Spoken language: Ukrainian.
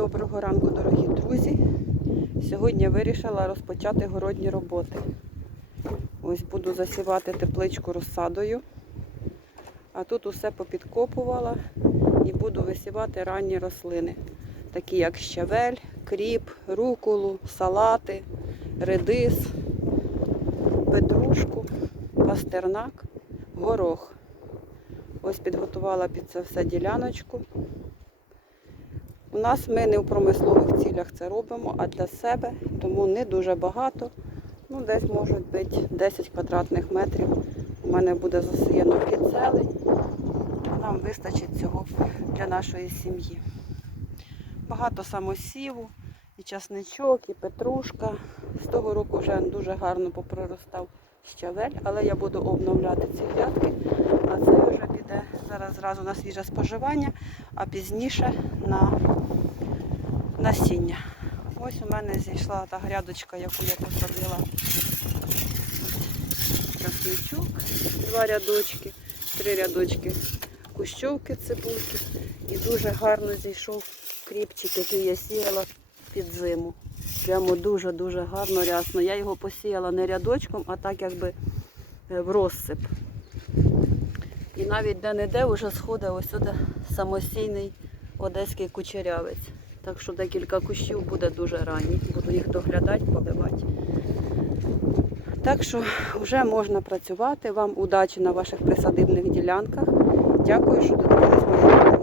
Доброго ранку, дорогі друзі. Сьогодні вирішила розпочати городні роботи. Ось буду засівати тепличку розсадою. А тут усе попідкопувала і буду висівати ранні рослини, такі як щавель, кріп, руколу, салати, редис, петрушку, пастернак, горох. Ось підготувала під це все діляночку. У нас ми не в промислових цілях це робимо, а для себе, тому не дуже багато. Ну, десь може бути 10 квадратних метрів. У мене буде засіяно під зелень. Нам вистачить цього для нашої сім'ї. Багато самосіву, і часничок, і петрушка. З того року вже дуже гарно попроростав щавель, але я буду обновляти ці грядки. А це вже піде зараз зразу на свіже споживання, а пізніше на насіння. Ось у мене зійшла та грядочка, яку я посадила. Красничок, два рядочки, три рядочки кущовки цибульки. І дуже гарно зійшов кріпчик, який я сіяла під зиму. Прямо дуже-дуже гарно рясно. Я його посіяла не рядочком, а так якби е, в розсип. І навіть де-не-де вже сходить ось сюди самостійний одеський кучерявець. Так що декілька кущів буде дуже ранні. Буду їх доглядати, поливати. Так що вже можна працювати. Вам удачі на ваших присадибних ділянках. Дякую, що додивились моє